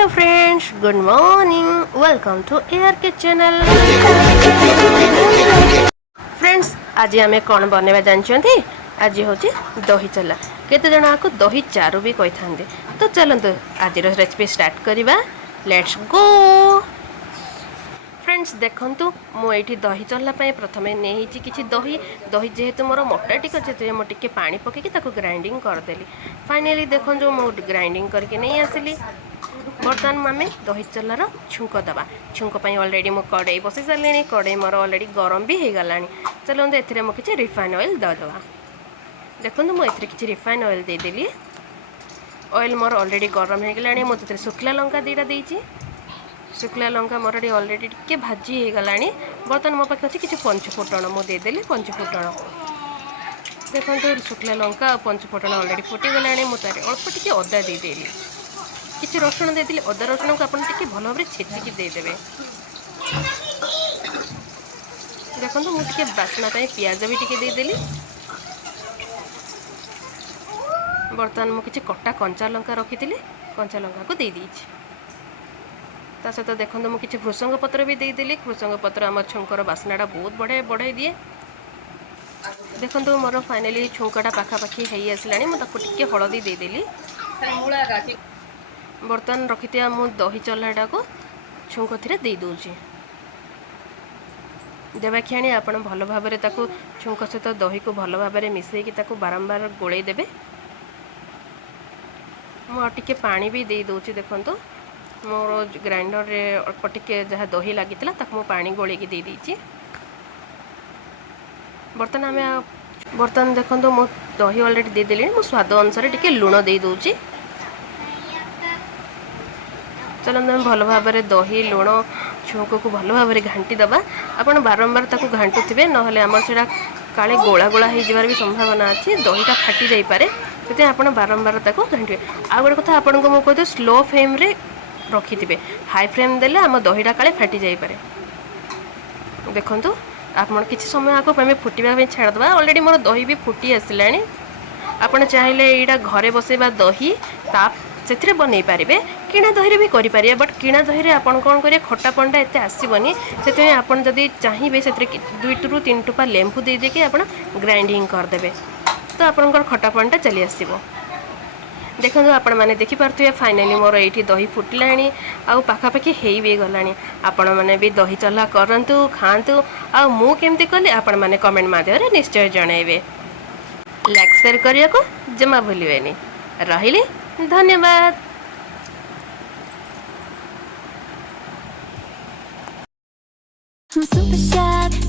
Hello friends, good morning, welcome to एयर के channel. Friends, आज आम कौन बनवा जानते? आज हूँ दही चला। केते जन आपको दही चारू भी कही था। तो चलते आज रेसिपी स्टार्ट करवा। Let's go. फ्रेंड्स देखंतु मुझे दही चलना प्रथम नहीं कि दही दही जेहेतु मोर मोटा टिक अच्छे मुझे पानी पकईकि ग्राइंडिंग करदेली। फाइनाली देखो मुझे ग्राइंडिंग करके नहीं आसिली। बर्तमान आम दही चलार छुंक दबा। छुंक अलरेडी मु कड़े बसई सारे। कड़े मोर अलरेडी गरम भी हो गला। चलते एथिरे मु किछि रिफाइन ऑयल देदेबा। देखो मुझे किसी रिफाइन ऑयल देदेली। ऑयल मोर अलरेडी गरम हो गला। मुझे शुखला लंका दीटा देती। शुखला लंका मोर अलरेडी टिके भाजी हो गला। बर्तमान मो पाखे अच्छे किसी पंचफुटण मुदेदेली। पंचफुटण देखो शुखला लंका पंचफुटण अलरेडी फुटीगला। मुझे अल्प टिके अदा देदेली। किसी रसुण देदेली। अदा रसुण को आपन टिके भल भाव छेचिकी देदेवे। देखो मुझे बास्ना पियाज भी टिके देदेली। बर्तमान मुझे कटा कंचा लंका रखी थी। कंचा लंका को दे दीची। ता सहित देखो मुझे भृसंग पत्र भी देदेली। भृसंग पत्र आम छुंकर बास्नाटा बहुत बढ़ाई दिए। देखो मोर फाइनाली छुंकटा पाखापाखी हो आसला। मुझे हलदी देदेली। बर्तमान रखी मु दही चलाटा को छुंक थी दे दूची। देवा क्षणी आप भल भाव छुंक सहित दही को भल भाव मिसईकि बारंबार गोलई देवे। मुझे पानी भी दे दूची। देखो मोर ग्राइंडर रे अल्प टिके जहाँ दही लगी मु पानी गोलैकी दे दीची। बर्तमान देखो मु दही अलरेडी देदेली। मु स्वाद अनुसार टिके लुण दे दूची। चलते आम भल भाव दही लुण छुंक को भल भाव घाटी दबा। आपड़ बारंबार घाटुवे ना आम से काले गोला गोला हो जबार भी संभावना अच्छी। दहीटा फाटी जापे से आप बारंबार घाटे। आ गए कथा आपको मुझे कहते स्लो फ्लेम रे रखि थे। हाई फ्लेम देले आम दहीटा काले फाटी जापे। देखु आप किसी समय आगे फुटा छाड़दे। अलरेडी मोर दही भी फुटी आसला। आपड़ चाहिए यहाँ घरे बसैबा दही से बनई पारे। किणा दही भी करें। बट किणा दही आपन कौन करें खटापणटा एत आसबनी। से आपड़ जदि चाहिए से 2 ରୁ 3 टोपा लेंबू दे देके आप ग्राइंडिंग करदे तो आपंकर खटापणटा चली आसो। देखो आपण मैंने देखिपे फाइनाली मोर ये दही फुटला। आउ पाखापाखि हो भी गला। आपण मैंने भी दही चला करूँ खातु। आ मु केमती कली आपण मैंने कमेंट माध्यम निश्चय जनइबे। लाइक शेयर करने को जमा भूलिए। रही धन्यवाद। I'm super sad.